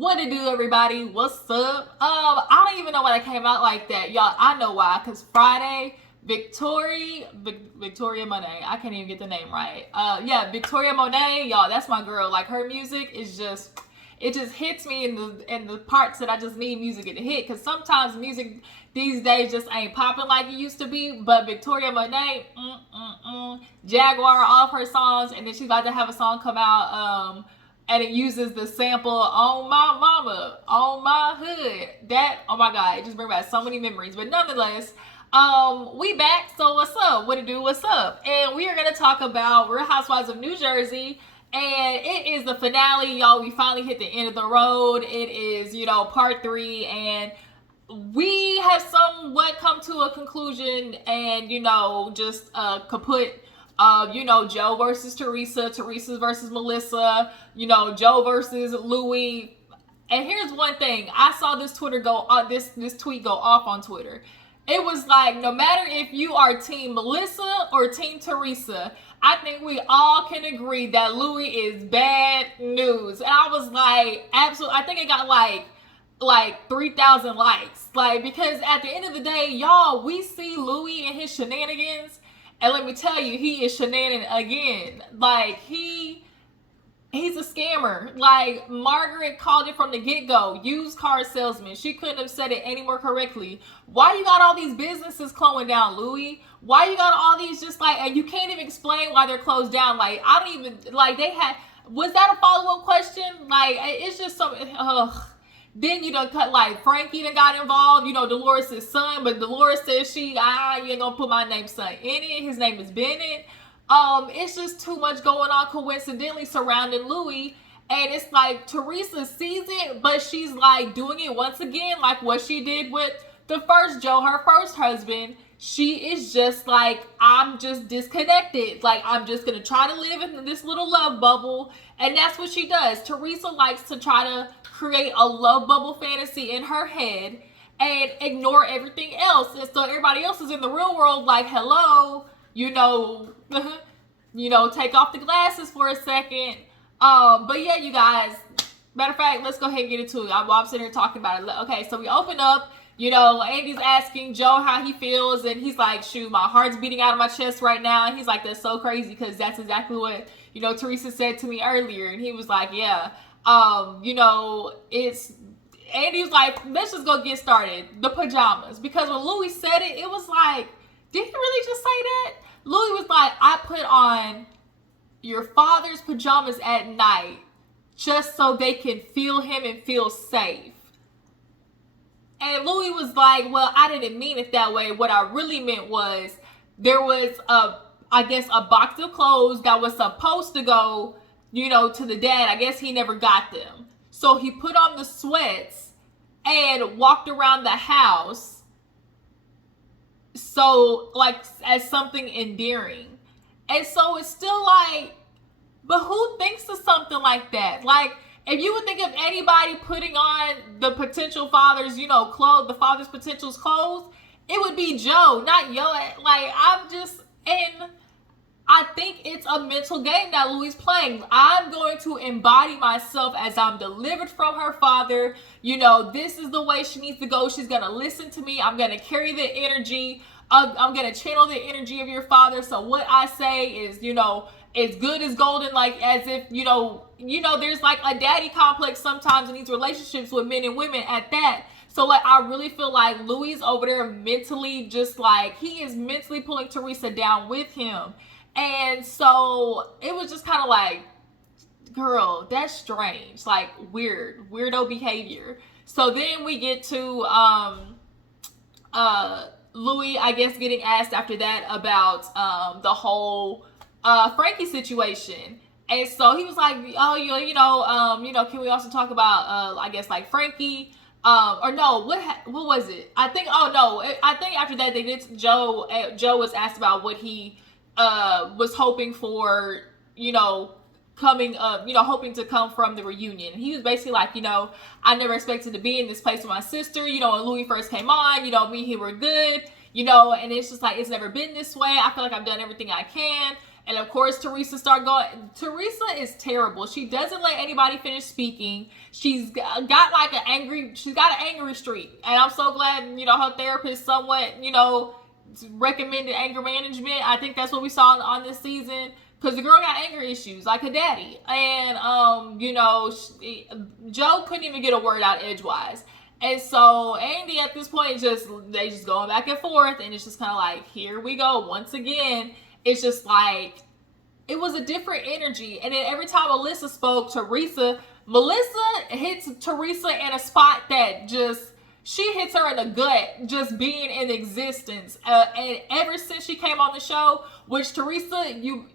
What it do, everybody? What's up? I don't even know why that came out like that, y'all. I know why, cause Friday, Victoria Monet. I can't even get the name right. Yeah, Victoria Monet, y'all. That's my girl. Like her music is just, it just hits me in the parts that I just need music to hit. Cause sometimes music these days just ain't popping like it used to be. But Victoria Monet, Jaguar, all of her songs, and then she's about to have a song come out. And it uses the sample on my mama, on my hood. That, oh my God, it just brings back so many memories. But nonetheless, we back. So what's up? What it do? What's up? And we are gonna talk about Real Housewives of New Jersey. And it is the finale, y'all. We finally hit the end of the road. It is, part 3, and we have somewhat come to a conclusion, and just kaput. Joe versus Teresa, Teresa versus Melissa, Joe versus Louie. And here's one thing. I saw this tweet go off on Twitter. It was like, no matter if you are team Melissa or team Teresa, I think we all can agree that Louie is bad news. And I was like, absolutely. I think it got like 3,000 likes. Because at the end of the day, y'all, we see Louie and his shenanigans. And let me tell you, he is shenanigans again. He's a scammer. Margaret called it from the get-go. Used car salesman. She couldn't have said it any more correctly. Why you got all these businesses closing down, Louie? Why you got all these and you can't even explain why they're closed down? I don't even, was that a follow-up question? It's just something, ugh. Then Frankie done got involved, Dolores' son, but Dolores says you ain't gonna put my name's son in it. His name is Bennett. It's just too much going on coincidentally surrounding Louie. And it's like Teresa sees it, but she's doing it once again, like what she did with the first Joe, her first husband. She is just I'm just disconnected. I'm just gonna try to live in this little love bubble. And that's what she does. Teresa likes to try to create a love bubble fantasy in her head and ignore everything else. And so everybody else is in the real world hello, take off the glasses for a second. But yeah, you guys, matter of fact, let's go ahead and get into it. I'm sitting here talking about it. Okay, so we open up, Andy's asking Joe how he feels, and he's like, shoot, my heart's beating out of my chest right now. And he's like, that's so crazy, because that's exactly what, Teresa said to me earlier. And he was like, yeah, it's, Andy's like, let's just go get started. The pajamas. Because when Louie said it, it was like, did he really just say that? Louie was like, I put on your father's pajamas at night just so they can feel him and feel safe. And Louie was like, well, I didn't mean it that way. What I really meant was there was a box of clothes that was supposed to go, to the dad. I guess he never got them. So he put on the sweats and walked around the house. So as something endearing. And so it's still but who thinks of something like that? If you would think of anybody putting on the potential father's, clothes, the father's potential's clothes, it would be Joe, not Yo. I think it's a mental game that Louie's playing. I'm going to embody myself as I'm delivered from her father. This is the way she needs to go. She's going to listen to me. I'm going to carry the energy. I'm going to channel the energy of your father. So what I say is, as good as golden, as if, there's a daddy complex sometimes in these relationships with men and women at that. So I really feel like Louie's over there mentally he is mentally pulling Teresa down with him. And so it was just kind of girl, that's strange. Weirdo behavior. So then we get to Louie, I guess, getting asked after that about the whole Frankie situation. And so he was like, oh, can we also talk about Frankie? Or no, what was it? I think after that they did. Joe was asked about what he was hoping for, coming up, hoping to come from the reunion. And he was basically like, I never expected to be in this place with my sister. When Louie first came on, me and he were good, and it's just it's never been this way. I feel like I've done everything I can. And of course, Teresa started going. Teresa is terrible. She doesn't let anybody finish speaking. She's got like she's got an angry streak. And I'm so glad, her therapist somewhat, recommended anger management. I think that's what we saw on this season. Because the girl got anger issues, like her daddy. And, Joe couldn't even get a word out edgewise. And so Andy at this point, they just going back and forth. And it's just kind of like, here we go. Once again, it's just like, it was a different energy. And then every time Melissa spoke, Melissa hits Teresa in a spot that she hits her in the gut, just being in existence. And ever since she came on the show, which Teresa, you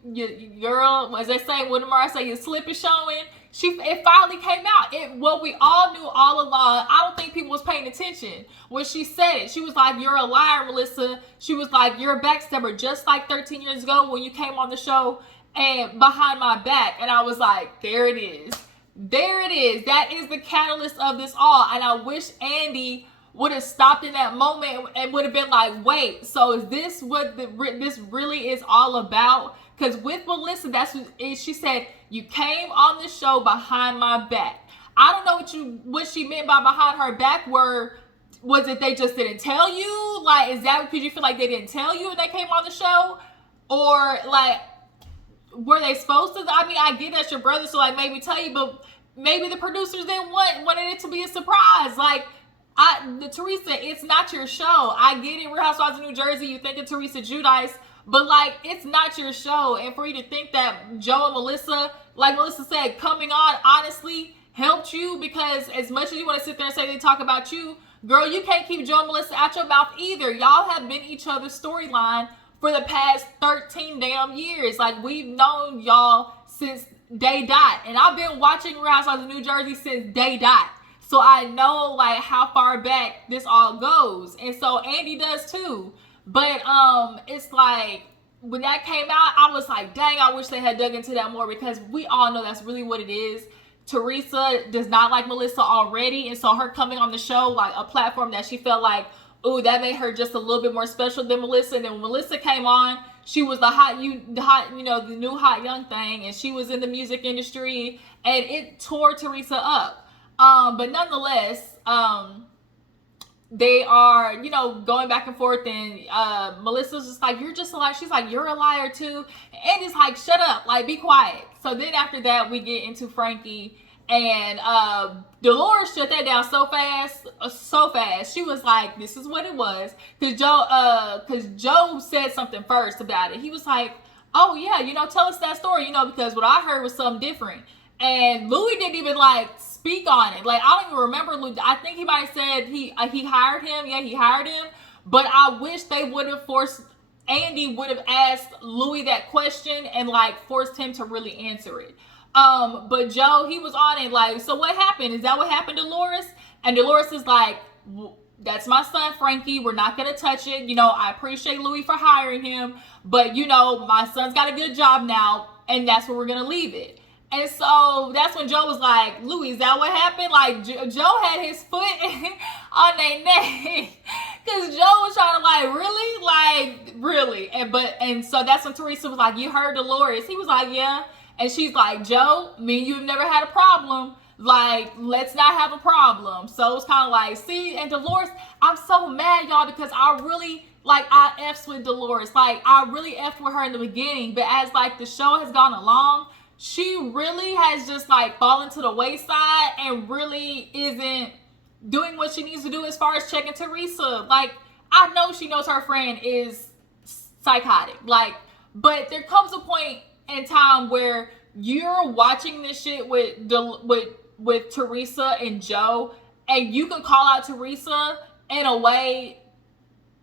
girl, as they say, what I say, your slip is showing. It finally came out. What we all knew all along. I don't think people was paying attention when she said it. She was like, "You're a liar, Melissa." She was like, "You're a backstabber," just like 13 years ago when you came on the show and behind my back. And I was like, there it is. There it is. That is the catalyst of this all. And I wish Andy would have stopped in that moment and would have been like, wait, so is this what this really is all about? Because with Melissa, that's what she said, you came on the show behind my back. I don't know what she meant by behind her back. Was it they just didn't tell you? Like, is that because you feel like they didn't tell you when they came on the show? Or like, were they supposed to? I mean, I get that's your brother, so like maybe tell you, but maybe the producers didn't wanted it to be a surprise. Like, Teresa, it's not your show. I get it. Real Housewives of New Jersey, you think of Teresa Giudice, but like, it's not your show. And for you to think that Joe and Melissa, like Melissa said, coming on honestly helped you, because as much as you want to sit there and say they talk about you, girl, you can't keep Joe and Melissa out your mouth either. Y'all have been each other's storyline for the past 13 damn years. Like, we've known y'all since day dot. And I've been watching Real Housewives of New Jersey since day dot. So I know like how far back this all goes. And so Andy does too. But it's like, when that came out, I was like, dang, I wish they had dug into that more, because we all know that's really what it is. Teresa does not like Melissa already. And so her coming on the show, like a platform that she felt like, ooh, that made her just a little bit more special than Melissa. And then when Melissa came on, she was the the new hot young thing. And she was in the music industry, and it tore Teresa up. But nonetheless, they are, going back and forth, and Melissa's just like, you're just a liar. She's like, you're a liar too. And it's like, shut up, like, be quiet. So then after that, we get into Frankie, and Dolores shut that down so fast. She was like, this is what it was. Because Joe said something first about it. He was like, oh yeah, tell us that story, because what I heard was something different. And Louie didn't even like speak on it. Like, I don't even remember Louie. I think he might have said he hired him. Yeah, he hired him. But I wish they would have Andy would have asked Louie that question and like forced him to really answer it. But Joe, he was on it like, so what happened? Is that what happened to Dolores? And Dolores is like, that's my son, Frankie. We're not going to touch it. I appreciate Louie for hiring him, but my son's got a good job now, and that's where we're going to leave it. And so that's when Joe was like, Louie, is that what happened? Like, Joe had his foot on their neck, because Joe was trying to like, really? Like, really? And so that's when Teresa was like, you heard Dolores? He was like, yeah. And she's like, Joe, me and you have never had a problem. Like, let's not have a problem. So it's kind of like, see, and Dolores, I'm so mad, y'all, because I really, like, I F's with Dolores. Like, I really F'd with her in the beginning. But as, like, the show has gone along, she really has just, like, fallen to the wayside and really isn't doing what she needs to do as far as checking Teresa. Like, I know she knows her friend is psychotic. Like, but there comes a point in time where you're watching this shit with Teresa and Joe, and you can call out Teresa in a way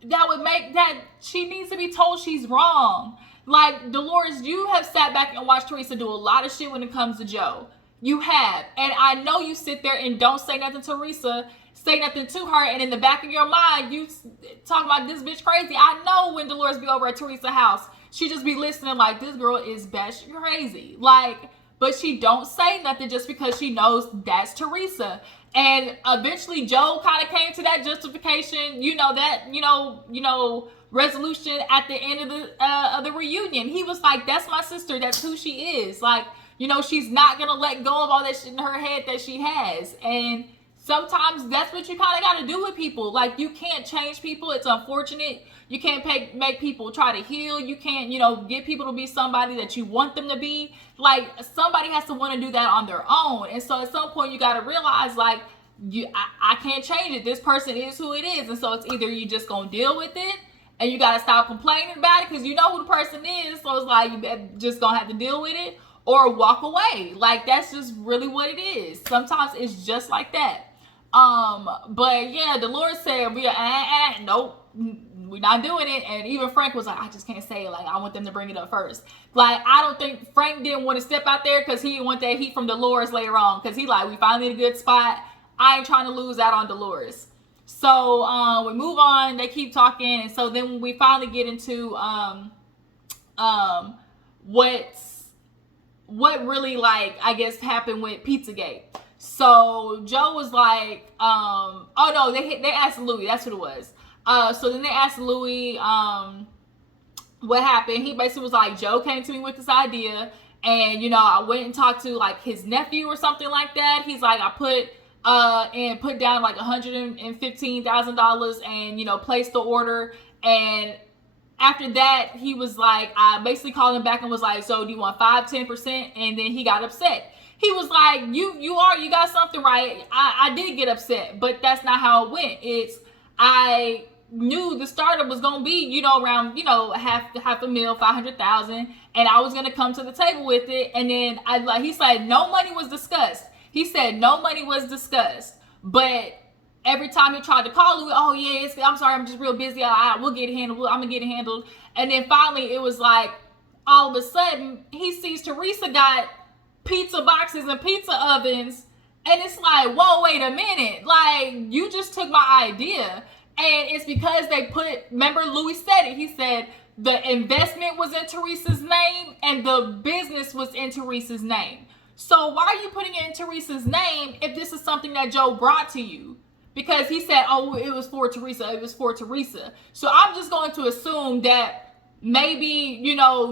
that would make that she needs to be told she's wrong. Like, Dolores, you have sat back and watched Teresa do a lot of shit when it comes to Joe. You have. And I know you sit there and don't say nothing to Teresa, say nothing to her, and in the back of your mind, you talk about this bitch crazy. I know when Dolores be over at Teresa's house, she just be listening like, this girl is batshit crazy. Like, but she don't say nothing just because she knows that's Teresa. And eventually Joe kind of came to that justification, resolution at the end of the reunion. He was like, that's my sister, that's who she is. Like, she's not gonna let go of all that shit in her head that she has. And sometimes that's what you kind of got to do with people. Like, you can't change people. It's unfortunate. You can't make people try to heal. You can't, get people to be somebody that you want them to be. Like, somebody has to want to do that on their own. And so at some point you got to realize, like, I can't change it. This person is who it is. And so it's either you just going to deal with it and you got to stop complaining about it because you know who the person is. So it's like, you just going to have to deal with it or walk away. Like, that's just really what it is. Sometimes it's just like that. But yeah, Dolores said, nope, we're not doing it. And even Frank was like, I just can't say it. Like, I want them to bring it up first. Like, I don't think Frank didn't want to step out there because he didn't want that heat from Dolores later on. Because he like, we finally in a good spot. I ain't trying to lose out on Dolores. So, we move on. They keep talking. And so then we finally get into, what really, like, I guess happened with Pizzagate. So Joe was like, oh no, they asked Louie, that's what it was. So then they asked Louie, what happened. He basically was like, Joe came to me with this idea, and I went and talked to like his nephew or something like that. He's like, I put down like $115,000 and placed the order. And after that, he was like, I basically called him back and was like, so do you want 5-10%? And then he got upset. He was like, you got something right. I did get upset, but that's not how it went. I knew the startup was going to be, around, half a mil, 500,000. And I was going to come to the table with it. And then he said, no money was discussed. He said, no money was discussed. But every time he tried to call Louie, oh yeah, I'm sorry, I'm just real busy. We'll get it handled. I'm going to get it handled. And then finally it was like, all of a sudden he sees Teresa got pizza boxes and pizza ovens, and it's like, whoa, wait a minute, like, you just took my idea. And it's because remember Louie said it, he said the investment was in Teresa's name and the business was in Teresa's name. So why are you putting it in Teresa's name if this is something that Joe brought to you? Because he said, oh, it was for Teresa. So I'm just going to assume that maybe,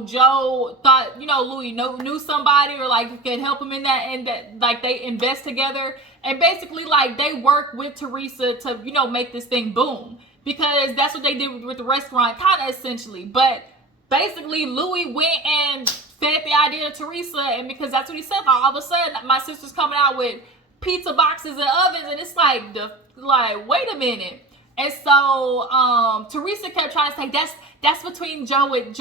Joe thought, Louie knew somebody or like could help him in that, like they invest together. And basically like they work with Teresa to, make this thing boom. Because that's what they did with the restaurant, kind of essentially. But basically Louie went and fed the idea to Teresa. And because that's what he said, like, all of a sudden my sister's coming out with pizza boxes and ovens. And it's like, wait a minute. And so Teresa kept trying to say that's between Joe and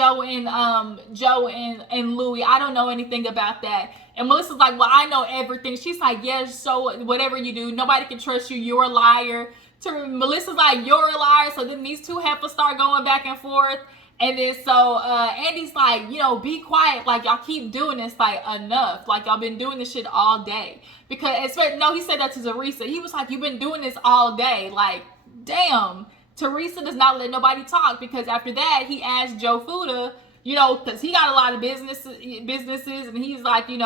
Louie. I don't know anything about that. And Melissa's like, well, I know everything. She's like, yes, so whatever you do, nobody can trust you. You're a liar. Melissa's like, you're a liar. So then these two heifers start going back and forth. And then so Andy's like, be quiet. Like, y'all keep doing this. Like, enough. Like, y'all been doing this shit all day. Because, no, he said that to Teresa. He was like, you've been doing this all day. Like, damn. Teresa does not let nobody talk. Because after that, he asked Joe Fuda, because he got a lot of businesses. And he's like, and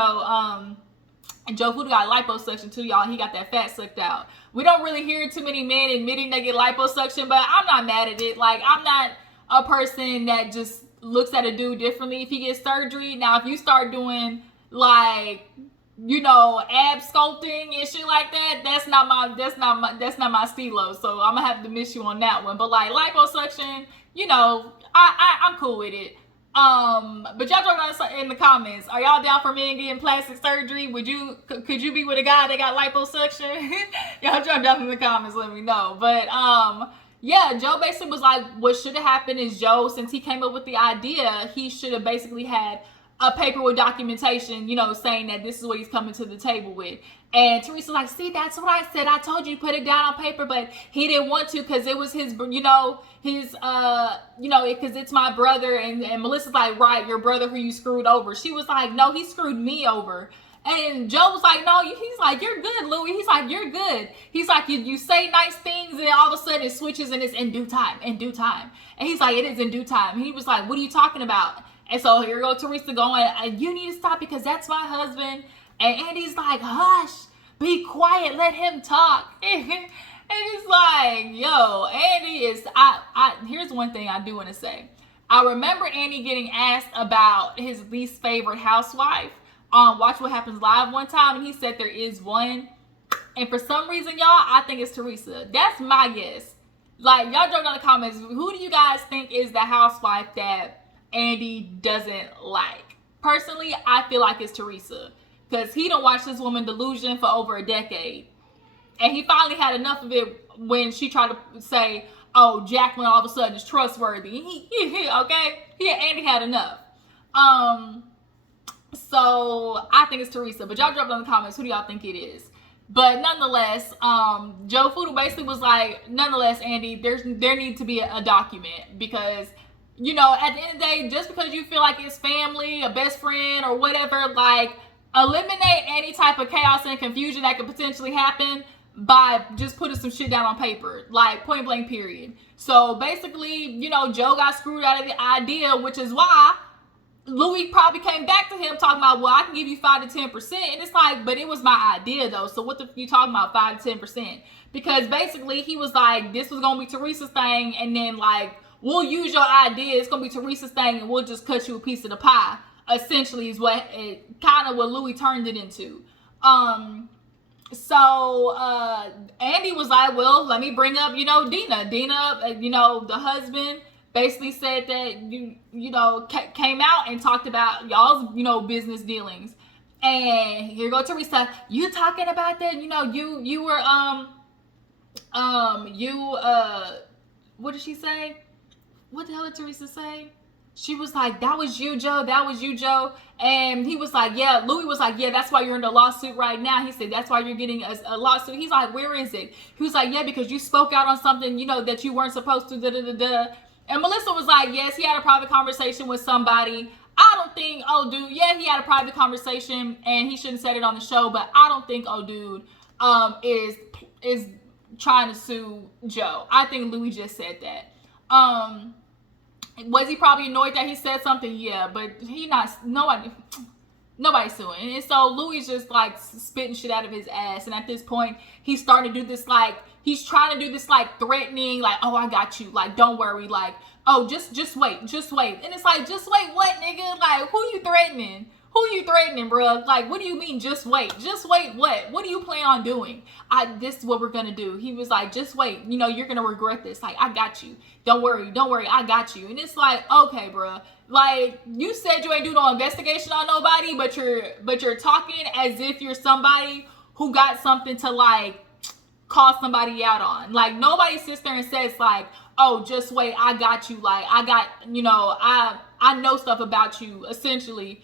Joe Fuda got liposuction too, y'all. He got that fat sucked out. We don't really hear too many men admitting they get liposuction. But I'm not mad at it. Like, I'm not a person that just looks at a dude differently if he gets surgery. Now, if you start doing like, ab sculpting and shit like that, that's not my stilo. So I'm gonna have to miss you on that one. But like liposuction, I'm cool with it. But y'all drop down in the comments. Are y'all down for men getting plastic surgery? Could you be with a guy that got liposuction? Y'all drop down in the comments, let me know. But yeah, Joe basically was like, what should have happened is Joe, since he came up with the idea, he should have basically had a paper with documentation, saying that this is what he's coming to the table with. And Teresa's like, see, that's what I said. I told you to put it down on paper, but he didn't want to because it was his, because it's my brother. And Melissa's like, right, your brother who you screwed over. She was like, no, he screwed me over. And Joe was like, no, he's like, you're good, Louie. He's like, you're good. He's like, you say nice things and then all of a sudden it switches and it's in due time. And he's like, it is in due time. And he was like, what are you talking about? And so here go Teresa going, you need to stop because that's my husband. And Andy's like, hush, be quiet, let him talk. And it's like, yo, Andy is, here's one thing I do want to say. I remember Andy getting asked about his least favorite housewife on Watch What Happens Live one time, and he said there is one. And for some reason, y'all, I think it's Teresa. That's my guess. Like, y'all joke down in the comments, who do you guys think is the housewife that Andy doesn't like? Personally, I feel like it's Teresa. Because he done watched this woman delusion for over a decade. And he finally had enough of it when she tried to say, oh, Jacqueline all of a sudden is trustworthy. Okay? Andy had enough. So I think it's Teresa. But y'all drop down in the comments, who do y'all think it is? But nonetheless, Joe Foodle basically was like, nonetheless, Andy, there needs to be a document. Because, you know, at the end of the day, just because you feel like it's family, a best friend, or whatever, like, eliminate any type of chaos and confusion that could potentially happen by just putting some shit down on paper, like point blank period. So basically, you know, Joe got screwed out of the idea, which is why Louie probably came back to him talking about, well, I can give you 5 to 10%. And it's like, but it was my idea though. So what the you talking about 5 to 10%? Because basically he was like, this was going to be Teresa's thing. And then like, we'll use your idea. It's going to be Teresa's thing. And we'll just cut you a piece of the pie. Essentially is what it kind of what Louie turned it into. So Andy was like, well, let me bring up, you know, Dina, you know, the husband basically said that you know, came out and talked about y'all's, you know, business dealings. And here go Teresa, you talking about that, you know, you were what did she say? What the hell did Teresa say? She was like, that was you, Joe. That was you, Joe. And he was like, yeah. Louie was like, yeah, that's why you're in the lawsuit right now. He said, that's why you're getting a lawsuit. He's like, where is it? He was like, yeah, because you spoke out on something, you know, that you weren't supposed to, da-da-da-da. And Melissa was like, yes, he had a private conversation with somebody. I don't think, oh, dude, yeah, he had a private conversation and he shouldn't have said it on the show, but I don't think, oh, dude, is trying to sue Joe. I think Louie just said that. Was he probably annoyed that he said something? Yeah, but nobody's suing. And so Louie's just like spitting shit out of his ass. And at this point, he's starting to do this like, he's trying to do this like threatening, like, oh, I got you. Like, don't worry. Like, oh, just wait. And it's like, just wait what, nigga? Like, who you threatening? Who you threatening, bro? Like, what do you mean, just wait? Just wait what? What do you plan on doing? This is what we're going to do. He was like, just wait. You know, you're going to regret this. Like, I got you. Don't worry. I got you. And it's like, okay, bro. Like, you said you ain't do no investigation on nobody, but you're talking as if you're somebody who got something to, like, call somebody out on. Like, nobody sits there and says, like, oh, just wait. I got you. Like, I got, you know, I know stuff about you, essentially.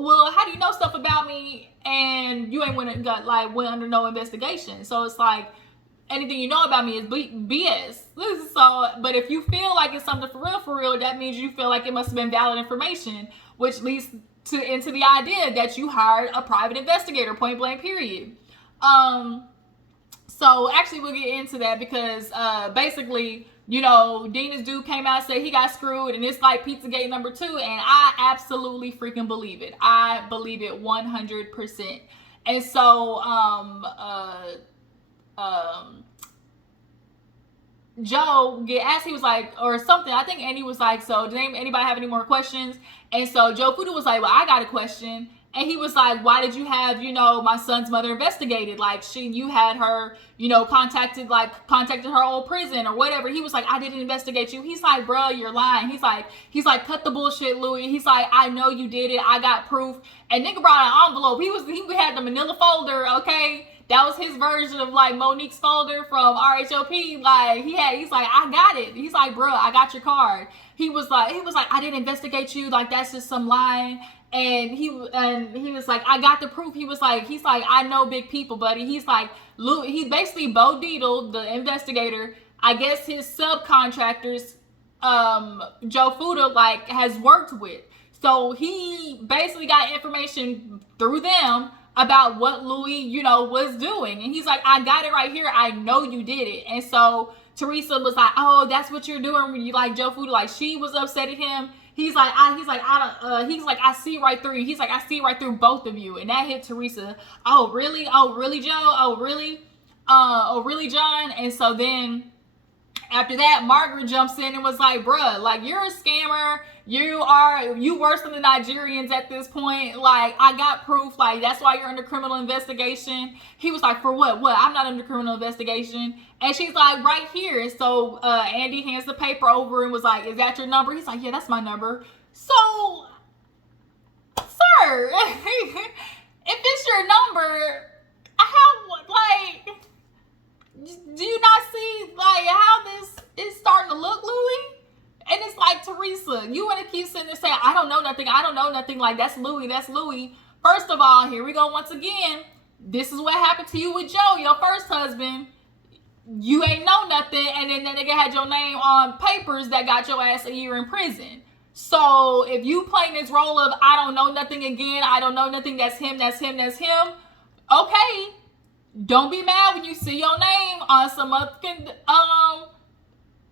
Well, how do you know stuff about me and you ain't went under no investigation? So it's like, anything you know about me is BS. So, but if you feel like it's something for real, that means you feel like it must have been valid information, which leads into the idea that you hired a private investigator, point blank period. So actually we'll get into that because basically, you know, Dina's dude came out and said he got screwed and it's like Pizzagate number 2, and I absolutely freaking believe it. I believe it 100%. And so Joe get asked, he was like, or something, I think Andy was like, so does anybody have any more questions? And so Joe Fuda was like, well, I got a question. And he was like, why did you have, you know, my son's mother investigated? Like, you had her, you know, contacted her old prison or whatever. He was like, I didn't investigate you. He's like, bro, you're lying. He's like, cut the bullshit, Louie. He's like, I know you did it. I got proof. And nigga brought an envelope. He had the manila folder, okay? That was his version of like Monique's folder from RHOP. Like, he's like, I got it. He's like, bro, I got your card. He was like, I didn't investigate you. Like, that's just some lying. And he was like, I got the proof. He's like, I know big people, buddy. He's like, he basically Bo Dietl, the investigator, I guess his subcontractors, Joe Fuda, like, has worked with. So he basically got information through them about what Louie, you know, was doing. And he's like, I got it right here. I know you did it. And so Teresa was like, oh, that's what you're doing. You like Joe Fuda, like, she was upset at him. He's like, I see right through you. He's like, I see right through both of you. And that hit Teresa. Oh, really? Oh, really, Joe? Oh, really? Oh, really, John? And so then after that, Margaret jumps in and was like, bruh, like, you're a scammer. You worse than the Nigerians at this point. Like, I got proof. Like, that's why you're under criminal investigation. He was like, for what? What? I'm not under criminal investigation. And she's like, right here. And so Andy hands the paper over and was like, is that your number? He's like, yeah, that's my number. So, sir, if it's your number, how, like, do you not see, like, how this is starting to look, Louie? And it's like, Teresa, you want to keep sitting there saying, I don't know nothing. Like, that's Louie. First of all, here we go once again. This is what happened to you with Joe, your first husband. You ain't know nothing, and then that nigga had your name on papers that got your ass a year in prison. So if you playing this role of I don't know nothing again, I don't know nothing, that's him, okay. Don't be mad when you see your name on some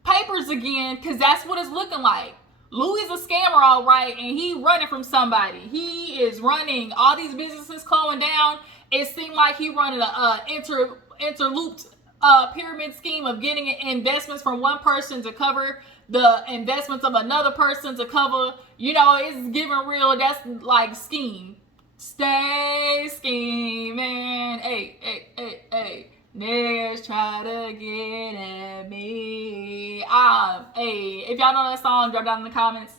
papers again, because that's what it's looking like. Louie's a scammer, all right, and he running from somebody. He is running all these businesses going down. It seemed like he running a interlooped pyramid scheme of getting investments from one person to cover the investments of another person to cover. You know, it's giving real. That's like scheme. Stay scheming. Hey. Niggas try to get at me. Hey, if y'all know that song, drop down in the comments.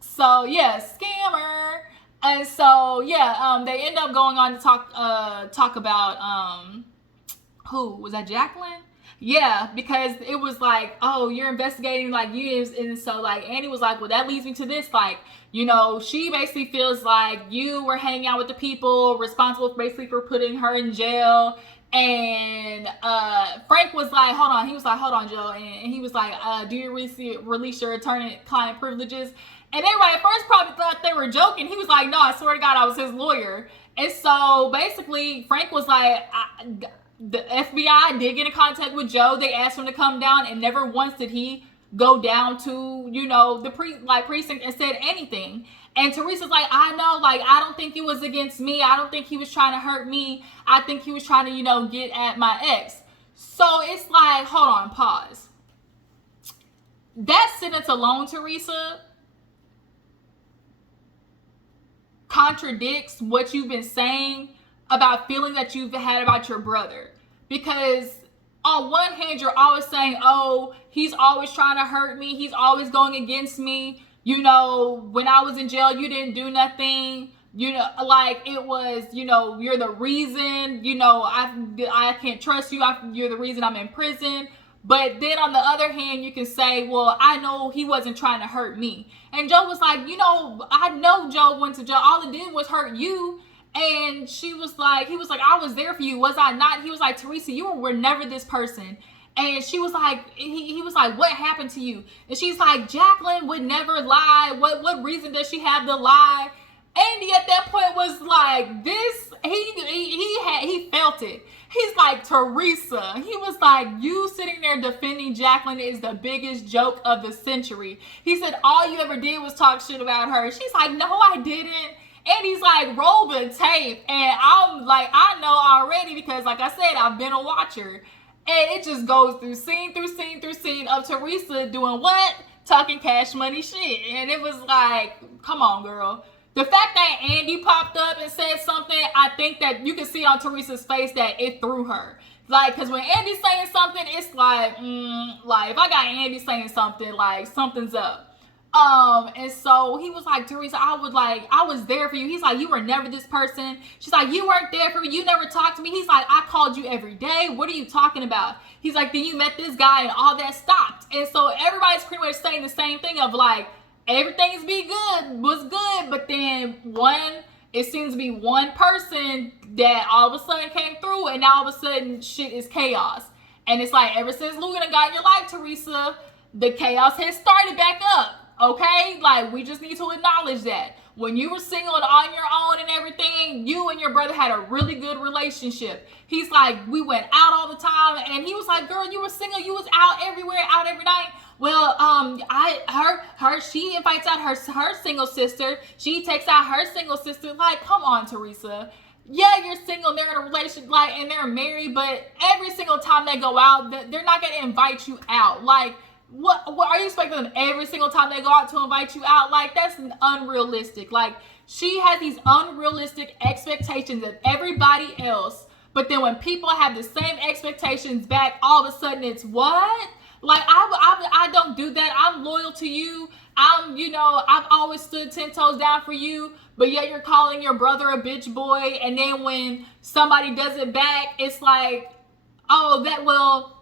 So yeah, scammer. And so yeah, they end up going on to talk about who was that, Jacqueline? Yeah, because it was like, oh, you're investigating like you, and so like Andy was like, well, that leads me to this, like, you know, she basically feels like you were hanging out with the people responsible basically for putting her in jail. And Frank was like, hold on. He was like, hold on, Joe. And he was like, do you release your attorney-client privileges? And everybody at first probably thought they were joking. He was like, no, I swear to God, I was his lawyer. And so basically, Frank was like, the FBI did get in contact with Joe. They asked him to come down, and never once did he go down to, you know, the precinct and said anything. And Teresa's like, I know, like, I don't think it was against me. I don't think he was trying to hurt me. I think he was trying to, you know, get at my ex. So it's like, hold on, pause. That sentence alone, Teresa, contradicts what you've been saying about feeling that you've had about your brother. Because on one hand, you're always saying, oh, he's always trying to hurt me. He's always going against me. You know, when I was in jail, you didn't do nothing. You know, like, it was, you know, you're the reason, you know, I can't trust you. You're the reason I'm in prison. But then on the other hand, you can say, well, I know he wasn't trying to hurt me. And Joe was like, you know, I know Joe went to jail. All it did was hurt you. And he was like, I was there for you. Was I not? He was like, Teresa, you were never this person. And she was like, he was like, what happened to you? And she's like, Jacqueline would never lie. What reason does she have to lie? Andy at that point was like, this, he felt it. He's like, Teresa. He was like, you sitting there defending Jacqueline is the biggest joke of the century. He said, all you ever did was talk shit about her. She's like, no, I didn't. And he's like, roll the tape. And I'm like, I know already because, like I said, I've been a watcher. And it just goes through scene of Teresa doing what? Talking Cash Money shit. And it was like, come on, girl. The fact that Andy popped up and said something, I think that you can see on Teresa's face that it threw her. Like, because when Andy's saying something, it's like, like, if I got Andy saying something, like, something's up. And so he was like, Teresa, I was there for you. He's like, you were never this person. She's like, you weren't there for me. You never talked to me. He's like, I called you every day. What are you talking about? He's like, then you met this guy and all that stopped. And so everybody's pretty much saying the same thing of like, everything's was good. But then it seems to be one person that all of a sudden came through, and now all of a sudden shit is chaos. And it's like, ever since Louie got in your life, Teresa, the chaos has started back up. Okay, like we just need to acknowledge that when you were single and on your own and everything, you and your brother had a really good relationship. He's like, we went out all the time, and he was like, girl, you were single, you was out everywhere, out every night. Well, she invites out her single sister. She takes out her single sister. Like, come on, Teresa. Yeah, you're single, they're in a relationship, like, and they're married, but every single time they go out, they're not gonna invite you out. Like, what are you expecting them every single time they go out to invite you out? Like, that's unrealistic. Like, she has these unrealistic expectations of everybody else, but then when people have the same expectations back, all of a sudden it's what? Like, I don't do that. I'm loyal to you. I've always stood 10 toes down for you, but yet you're calling your brother a bitch boy, and then when somebody does it back, it's like, oh, that will,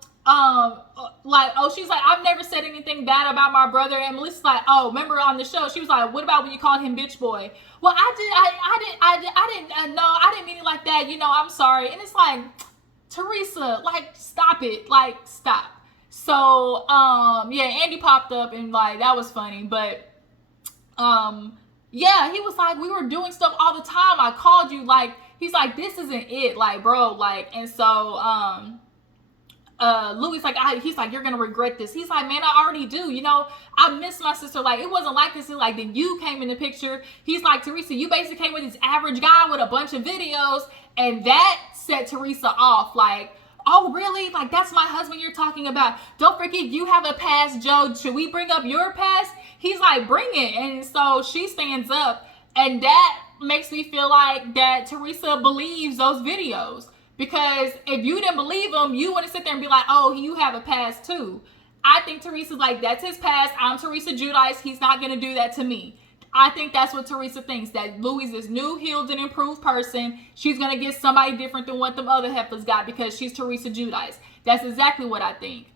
she's like, I've never said anything bad about my brother. And Melissa's like, oh, remember on the show, she was like, what about when you called him bitch boy? Well, I didn't mean it like that. I'm sorry. And it's like, Teresa, like, stop it. Like, stop. So, Andy popped up and like, that was funny. But, he was like, we were doing stuff all the time. I called you, like, he's like, this isn't it. Like, bro, like, and so, Louie's like, he's like, you're gonna regret this. He's like, man, I already do. I miss my sister. Like, it wasn't like this. Like, then you came in the picture. He's like, Teresa, you basically came with this average guy with a bunch of videos, and that set Teresa off. Like, oh, really? Like, that's my husband you're talking about. Don't forget, you have a past, Joe. Should we bring up your past? He's like, bring it. And so she stands up, and that makes me feel like that Teresa believes those videos. Because if you didn't believe him, you wouldn't sit there and be like, oh, you have a past too. I think Teresa's like, that's his past. I'm Teresa Giudice. He's not going to do that to me. I think that's what Teresa thinks, that Louie's this new, healed, and improved person. She's going to get somebody different than what them other heifers got because she's Teresa Giudice. That's exactly what I think.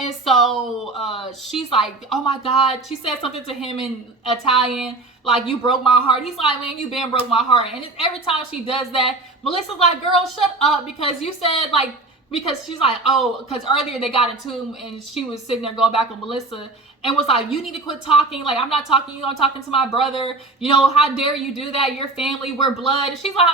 And so she's like, oh my God. She said something to him in Italian, like, you broke my heart. He's like, man, you been broke my heart. And every time she does that, Melissa's like, girl, shut up, because you said, like, because she's like, oh, because earlier they got into him and she was sitting there going back with Melissa and was like, you need to quit talking. Like, I'm not talking to you, I'm talking to my brother. How dare you do that? Your family, we're blood. And she's like,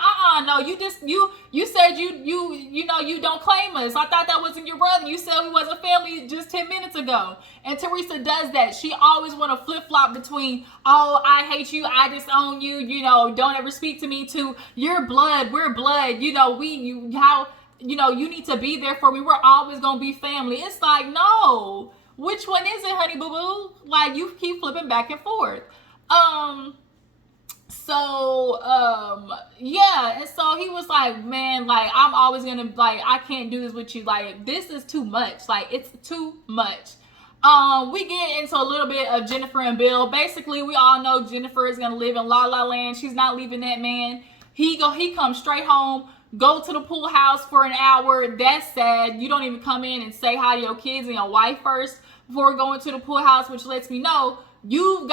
no, you said you don't claim us. I thought that wasn't your brother. You said we wasn't family just 10 minutes ago. And Teresa does that. She always want to flip-flop between, oh, I hate you, I disown you, don't ever speak to me, to your blood, we're blood, you need to be there for me. We're always going to be family. It's like, no. Which one is it, honey boo boo? Like, you keep flipping back and forth. And so he was like, man, like, I'm always gonna, like, I can't do this with you. Like, this is too much. Like, it's too much. We get into a little bit of Jennifer and Bill. Basically, we all know Jennifer is gonna live in La La Land. She's not leaving that man. He comes straight home, go to the pool house for an hour. That's sad. You don't even come in and say hi to your kids and your wife first before going to the pool house, which lets me know you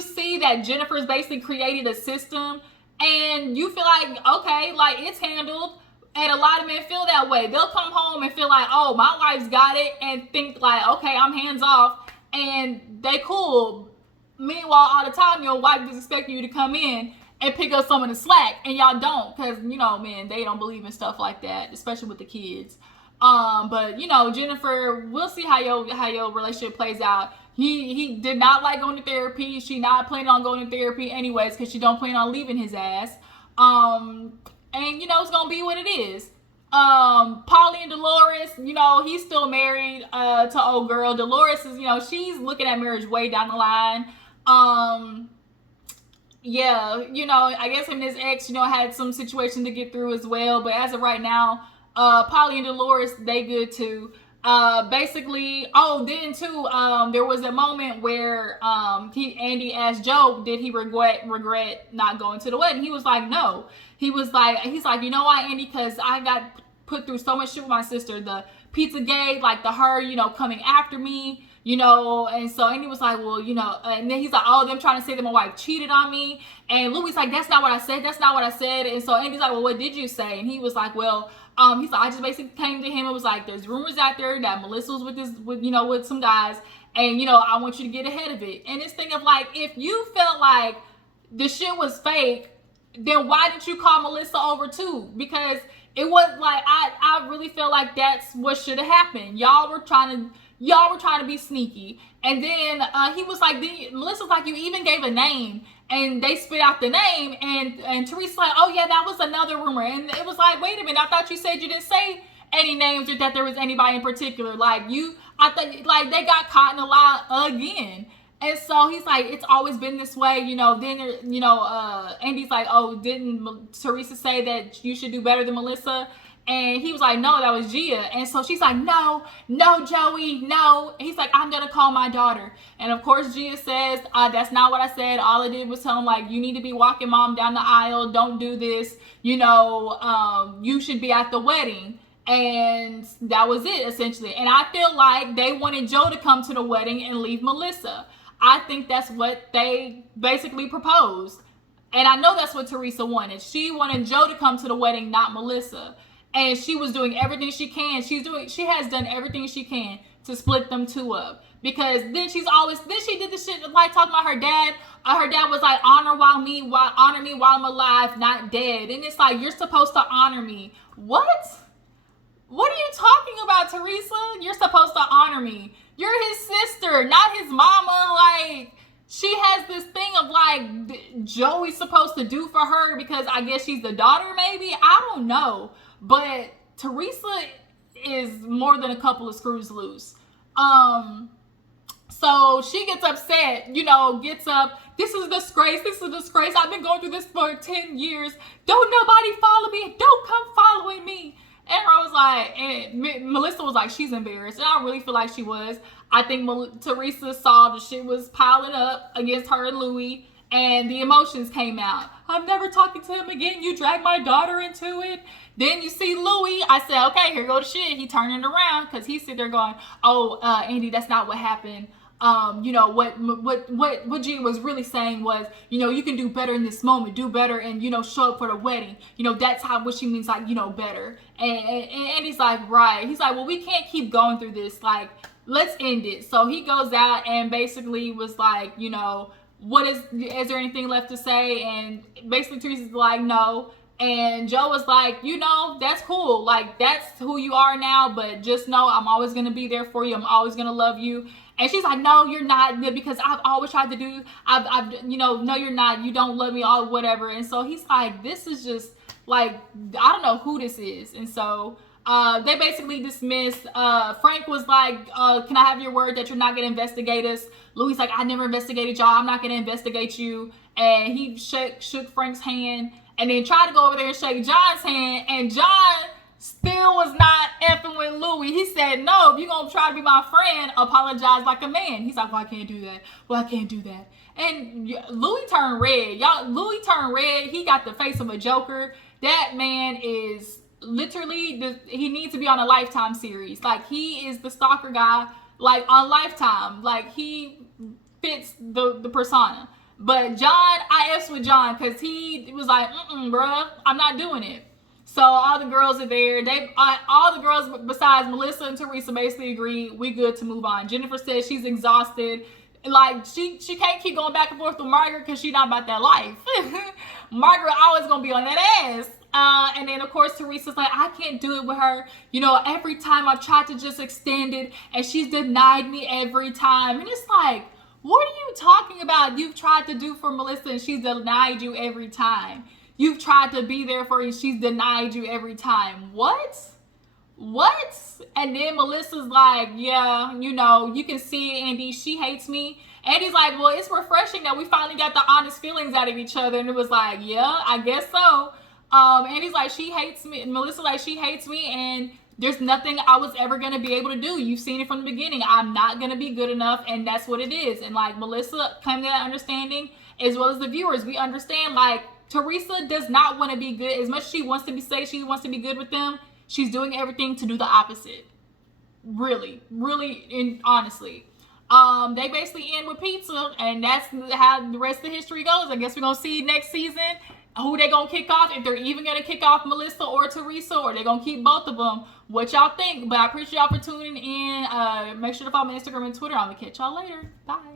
see that Jennifer's basically created a system, and you feel like, okay, like, it's handled. And a lot of men feel that way. They'll come home and feel like, oh, my wife's got it, and think like, okay, I'm hands off, and they cool. Meanwhile, all the time, your wife is expecting you to come in and pick up some of the slack, and y'all don't, because, men, they don't believe in stuff like that, especially with the kids. But Jennifer, we'll see how your relationship plays out. He did not like going to therapy. She not planning on going to therapy anyways, because she don't plan on leaving his ass. And it's gonna be what it is. Paulie and Dolores, he's still married to old girl. Dolores is, she's looking at marriage way down the line. I guess him and his ex, had some situation to get through as well. But as of right now, Paulie and Dolores, they good too. Basically, there was a moment where Andy asked Joe, did he regret not going to the wedding? He was like, no. He's like, you know why, Andy? Because I got put through so much shit with my sister. The Pizzagate, like her, coming after me, and so Andy was like, well, and then he's like, oh, them trying to say that my wife cheated on me. And Louie's like, that's not what I said. And so Andy's like, well, what did you say? And he was like, well, he's like, I just basically came to him and was like, there's rumors out there that Melissa was with some guys, And, you know, I want you to get ahead of it. And this thing of like, if you felt like the shit was fake, then why didn't you call Melissa over too? Because it was like, I really feel like that's what should have happened. Y'all were trying to be sneaky. And then he was like, Melissa's like, you even gave a name. And they spit out the name. And Teresa's like, oh yeah, that was another rumor. And it was like, wait a minute, I thought you said you didn't say any names or that there was anybody in particular. Like I think like they got caught in a lie again. And so he's like, it's always been this way, you know. Then, you know, Andy's like, oh, didn't Teresa say that you should do better than Melissa? And he was like, no, that was Gia. And so she's like, no, Joey, no. And he's like, I'm going to call my daughter. And of course, Gia says, that's not what I said. All I did was tell him, like, you need to be walking mom down the aisle. Don't do this. You know, you should be at the wedding. And that was it, essentially. And I feel like they wanted Joe to come to the wedding and leave Melissa. I think that's what they basically proposed. And I know that's what Teresa wanted. She wanted Joe to come to the wedding, not Melissa. And she was doing everything she can. She has done everything she can to split them two up. Because then she did the shit like talking about her dad. Her dad was like, honor me while I'm alive, not dead. And it's like, you're supposed to honor me. What? What are you talking about, Teresa? You're supposed to honor me. You're his sister, not his mama. Like, she has this thing of like, Joey's supposed to do for her because I guess she's the daughter, maybe. I don't know. But Teresa is more than a couple of screws loose. So she gets upset, you know, gets up. This is a disgrace. I've been going through this for 10 years. Don't nobody follow me. Don't come following me. And I was like, and Melissa was like, she's embarrassed. And I really feel like she was. I think Teresa saw the shit was piling up against her and Louie, and the emotions came out. I'm never talking to him again. You dragged my daughter into it. Then you see Louie. I said, okay, here go the shit. He turning it around because he's sitting there going, oh, Andy, that's not what happened. You know, what Gia was really saying was, you know, you can do better in this moment, do better, and, you know, show up for the wedding. You know, that's what she means, like, you know, better. And he's like, right. He's like, well, we can't keep going through this. Like, let's end it. So he goes out and basically was like, you know, is there anything left to say? And basically Teresa's like, no. And Joe was like, you know, that's cool. Like, that's who you are now, but just know I'm always going to be there for you. I'm always going to love you. And she's like, no, you're not, because I've always tried to do, you know, no, you're not. You don't love me, all whatever. And so he's like, this is just like, I don't know who this is. And so they basically dismissed. Frank was like, can I have your word that you're not going to investigate us? Louie's like, I never investigated y'all. I'm not going to investigate you. And he shook Frank's hand and then tried to go over there and shake John's hand. And John still was not effing with Louie. He said, no, if you're going to try to be my friend, apologize like a man. He's like, well, I can't do that. Well, I can't do that. And Louie turned red. Louie turned red. He got the face of a joker. That man is literally, he needs to be on a Lifetime series. Like, he is the stalker guy, like, on Lifetime. Like, he fits the persona. But John, I F's with John because he was like, bruh, I'm not doing it. So all the girls are there. All the girls besides Melissa and Teresa basically agree we good to move on. Jennifer says she's exhausted. Like, she can't keep going back and forth with Margaret because she's not about that life. Margaret always gonna be on that ass. And then of course Teresa's like, I can't do it with her. You know, every time I've tried to just extend it and she's denied me every time. And it's like, what are you talking about? You've tried to do for Melissa and she's denied you every time. You've tried to be there for you. She's denied you every time. What? And then Melissa's like, yeah, you know, you can see Andy, she hates me. Andy's like, well, it's refreshing that we finally got the honest feelings out of each other. And it was like, yeah, I guess so. Andy's like, she hates me. Melissa's like, she hates me. And there's nothing I was ever going to be able to do. You've seen it from the beginning. I'm not going to be good enough. And that's what it is. And like Melissa came to that understanding, as well as the viewers. We understand, like, Teresa does not want to be good. As much as she wants to she wants to be good with them, she's doing everything to do the opposite. Really, and honestly. They basically end with pizza, and that's how the rest of the history goes. I guess we're going to see next season. who they gonna kick off, if they're even gonna kick off Melissa or Teresa, or they're gonna keep both of them. What y'all think? But I appreciate y'all for tuning in. Make sure to follow me on Instagram and Twitter. I'm gonna catch y'all later. Bye.